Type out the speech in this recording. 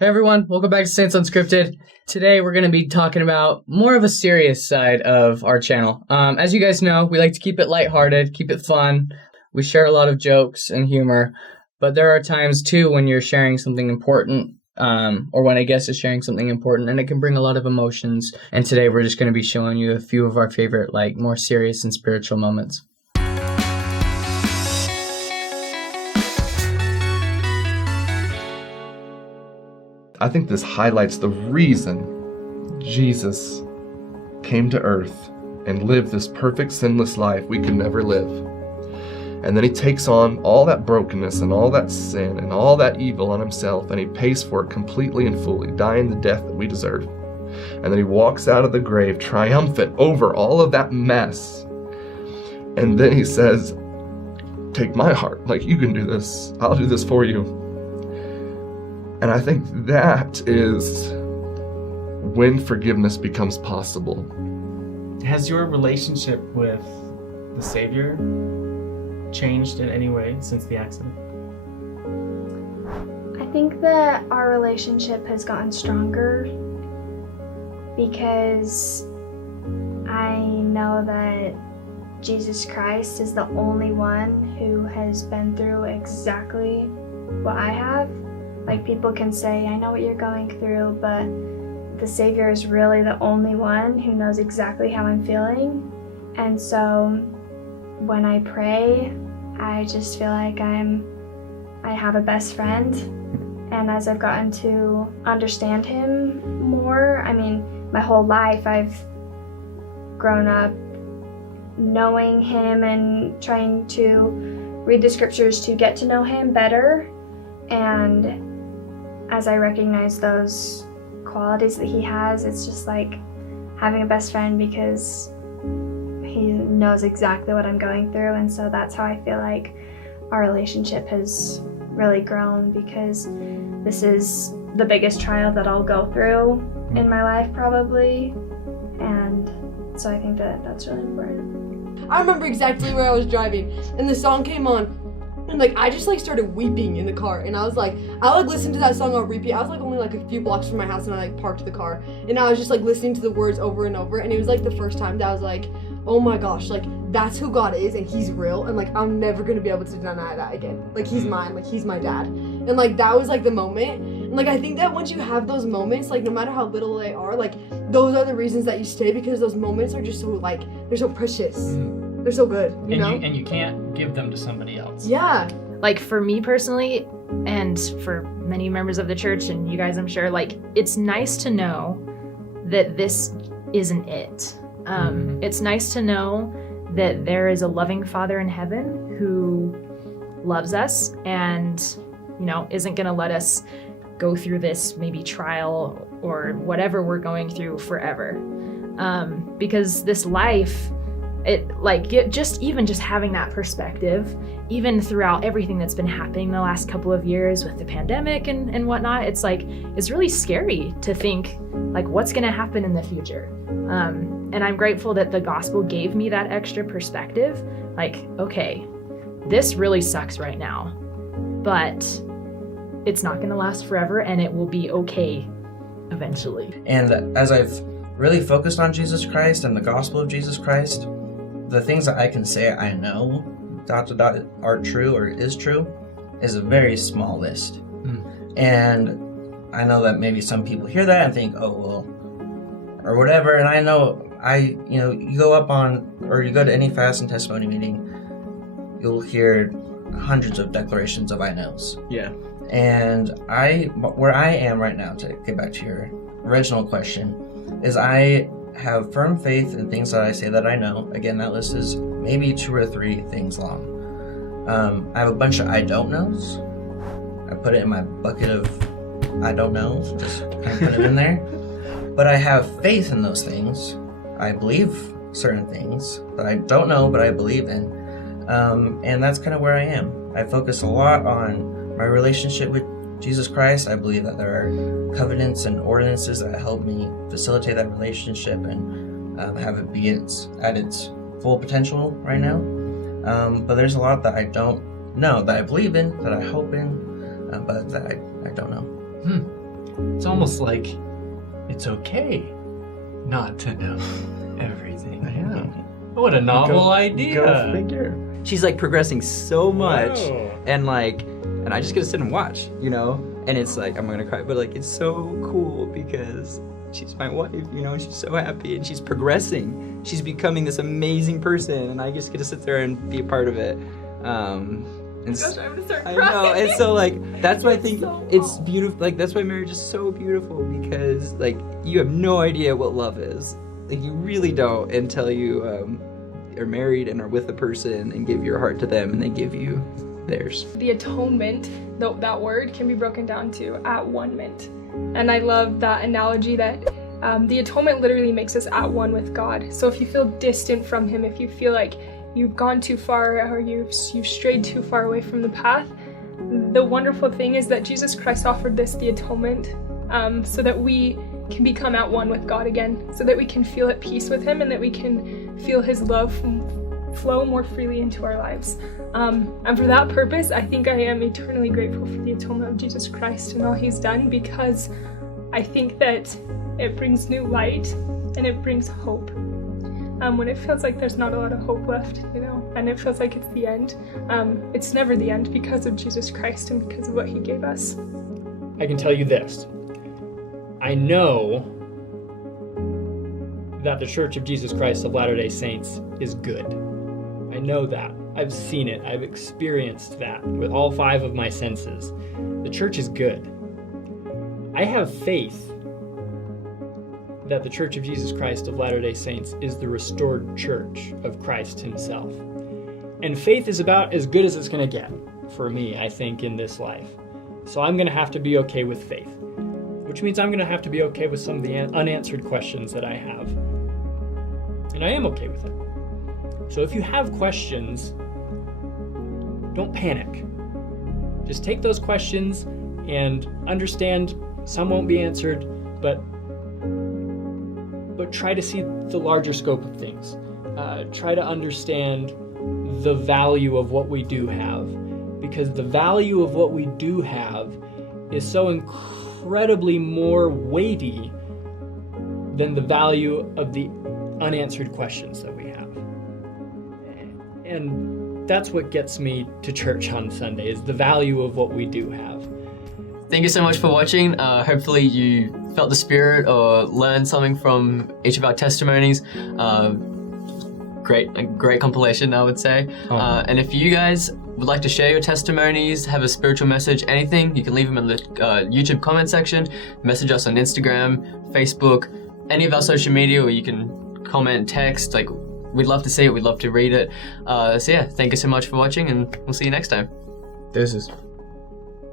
Hey everyone, welcome back to Saints Unscripted. Today we're going to be talking about more of a serious side of our channel. As you guys know, we like to keep it lighthearted, keep it fun. We share a lot of jokes and humor, but there are times too when you're sharing something important, or when a guest is sharing something important, and it can bring a lot of emotions. And today we're just going to be showing you a few of our favorite, more serious and spiritual moments. I think this highlights the reason Jesus came to earth and lived this perfect sinless life we could never live. And then he takes on all that brokenness and all that sin and all that evil on himself, and he pays for it completely and fully, dying the death that we deserve. And then he walks out of the grave triumphant over all of that mess. And then he says, take my heart, you can do this, I'll do this for you. And I think that is when forgiveness becomes possible. Has your relationship with the Savior changed in any way since the accident? I think that our relationship has gotten stronger because I know that Jesus Christ is the only one who has been through exactly what I have. People can say, I know what you're going through, but the Savior is really the only one who knows exactly how I'm feeling. And so when I pray, I just feel like I have a best friend. And as I've gotten to understand him more, my whole life I've grown up knowing him and trying to read the scriptures to get to know him better. And as I recognize those qualities that he has, it's just like having a best friend because he knows exactly what I'm going through. And so that's how I feel like our relationship has really grown, because this is the biggest trial that I'll go through in my life probably. And so I think that that's really important. I remember exactly where I was driving and the song came on. And I just started weeping in the car, and I listened to that song on repeat. I was only a few blocks from my house, and I parked the car, and I was just listening to the words over and over, and it was the first time that I was oh my gosh, that's who God is, and he's real, and I'm never gonna be able to deny that again. He's mine, he's my dad. And that was the moment. And I think that once you have those moments, no matter how little they are, those are the reasons that you stay, because those moments are just so they're so precious. They're so good, you know? And you can't give them to somebody else. Yeah. For me personally, and for many members of the church, and you guys, I'm sure, it's nice to know that this isn't it. It's nice to know that there is a loving Father in heaven who loves us and, isn't going to let us go through this maybe trial or whatever we're going through forever. Because this life, just having that perspective, even throughout everything that's been happening the last couple of years with the pandemic and whatnot, it's really scary to think what's going to happen in the future. And I'm grateful that the gospel gave me that extra perspective. Okay, this really sucks right now, but it's not going to last forever, and it will be okay eventually. And as I've really focused on Jesus Christ and the gospel of Jesus Christ, the things that I can say I know are true or is true is a very small list. And I know that maybe some people hear that and think, oh, well, or whatever. And I know you go up on, or you go to any fast and testimony meeting, you'll hear hundreds of declarations of I knows. Yeah. And where I am right now, to get back to your original question, is I have firm faith in things that I say that I know. Again, that list is maybe 2 or 3 things long. I have a bunch of I don't knows. I put it in my bucket of I don't know, just kind of put them in there. But I have faith in those things. I believe certain things that I don't know, but I believe in. And that's kind of where I am. I focus a lot on my relationship with Jesus Christ. I believe that there are covenants and ordinances that help me facilitate that relationship and have it be at its full potential right now. But there's a lot that I don't know, that I believe in, that I hope in, but that I don't know. It's almost like it's okay not to know everything. Yeah. What a novel idea. Go figure. She's like progressing so much, Wow. and I just get to sit and watch, you know. And it's like I'm gonna cry, but like it's so cool because she's my wife, you know. And she's so happy, and she's progressing. She's becoming this amazing person, and I just get to sit there and be a part of it. And Gosh, I'm gonna start I crying. know, and so like that's why I think So- it's beautiful. Like that's why marriage is so beautiful because like you have no idea what love is. Like you really don't until you are married and are with a person and give your heart to them and they give you theirs. The atonement, that word can be broken down to at one-ment. And I love that analogy that the atonement literally makes us at one with God. So if you feel distant from Him, if you feel like you've gone too far or you've strayed too far away from the path, the wonderful thing is that Jesus Christ offered this, the atonement, so that we can become at one with God again, so that we can feel at peace with Him and that we can feel His love flow more freely into our lives. And for that purpose, I think I am eternally grateful for the atonement of Jesus Christ and all He's done, because I think that it brings new light and it brings hope. When it feels like there's not a lot of hope left, you know, and it feels like it's the end, it's never the end because of Jesus Christ and because of what He gave us. I can tell you this. I know that the Church of Jesus Christ of Latter-day Saints is good. I know that. I've seen it. I've experienced that with all 5 of my senses. The church is good. I have faith that the Church of Jesus Christ of Latter-day Saints is the restored church of Christ Himself. And faith is about as good as it's going to get for me, I think, in this life. So I'm going to have to be okay with faith, which means I'm going to have to be okay with some of the unanswered questions that I have. And I am okay with it. So if you have questions, don't panic. Just take those questions and understand some won't be answered, but try to see the larger scope of things. Try to understand the value of what we do have, because the value of what we do have is so incredibly more weighty than the value of the unanswered questions that we have. And that's what gets me to church on Sunday, is the value of what we do have. Thank you so much for watching. Hopefully you felt the spirit or learned something from each of our testimonies. Great compilation, I would say. And if you guys would like to share your testimonies, have a spiritual message, anything, you can leave them in the YouTube comment section, message us on Instagram, Facebook, any of our social media, or you can comment, text. Like, we'd love to see it, we'd love to read it. So yeah, thank you so much for watching, and we'll see you next time. This is